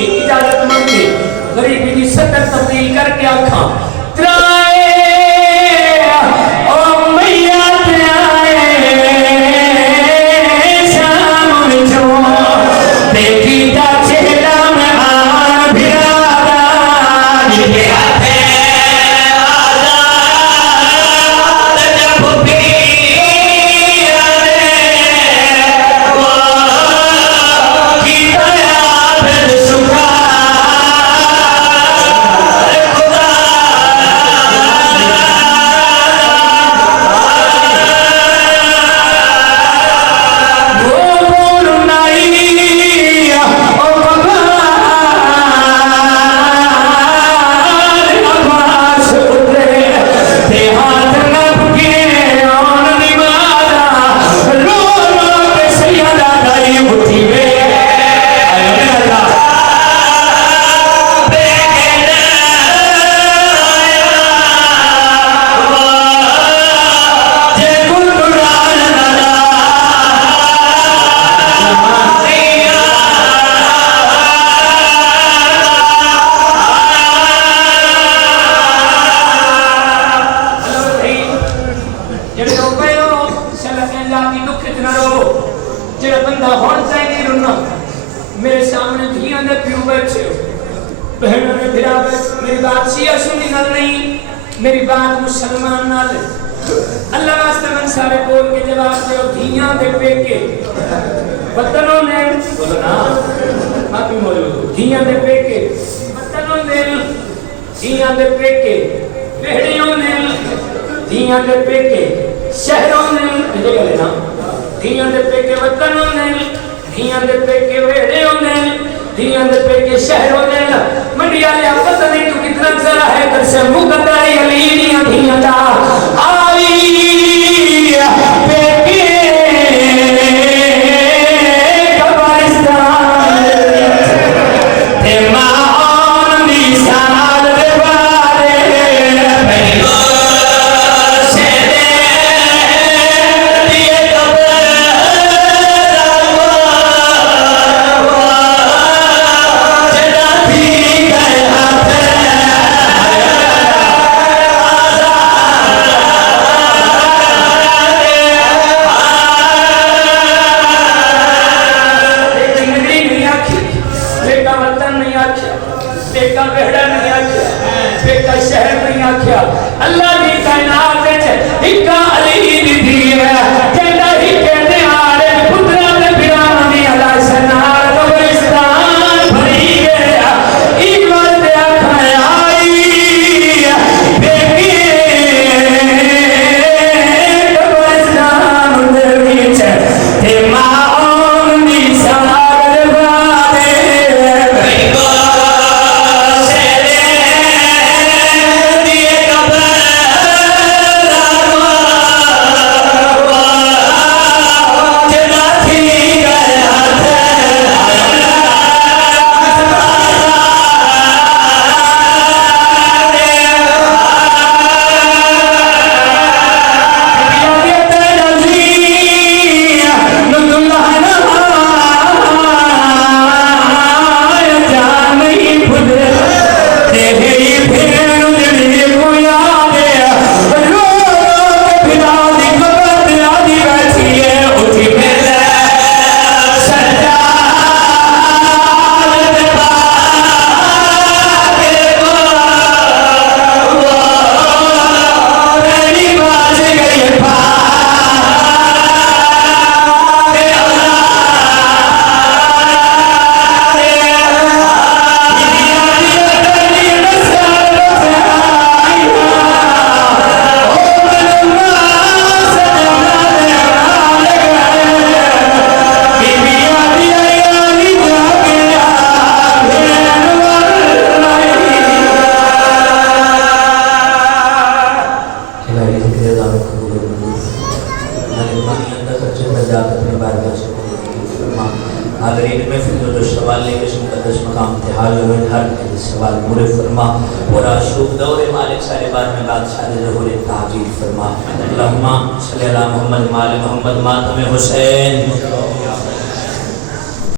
के इजाजत मांगे गरीबी की सतर तब्दील करके आखा त्राए ओ मैया त्राए शाम में जो देखी ता चेहरा में आन भिरादा ये आते आजाद जब पीर वो की दया फिर सुखा मेरे सामने धियां दे प्यू बैठे हो बहनों ने फिरा मेरी बात शिया सुन्नी नाल नहीं मेरी बात मुसलमान नाल अल्लाह वास्ते मन सारे बोल के जवाब दो धियां दे पेके वतनों ने बोलो ना आप भी बोलो धियां दे पेके वतनों ने धियां दे पेके बेड़ियों ने धियां दे पेके शहरों ने ये गले ना धियां दे पेके वतनों ने धियां दे पेके वेड़ियों ने धियां दे पेके शहरों ने मंडिया ले पता नहीं तू कितना जरा है कर से मुकद्दरी अलीनियां धियां दा आई पेके कब्रिस्तान ते मां निशान दे बारे भैया से दिए अल्लाह की कायनात विच इक्का अली दी दी है कहंदा ही कहंदे आले पुत्रा ते बिराना दी अल्लाह सनार कब्रिस्तान भरी गया एक बार ते आखा आई बेकी कब्रिस्तान दे विच ते मां दी सनार दे बारे भईबा हाज़रीन में फिर जो सवाल लेके मुक़द्दस मकाम थे हाज़िर हुए हर सवाल पूरे फरमा पूरा शुभ दौरे मालिक सारे बार में बादशाह ज़हूर ताजील फरमा अल्लाहुम्मा सल्ली अला मोहम्मद माल मोहम्मद मातम हुसैन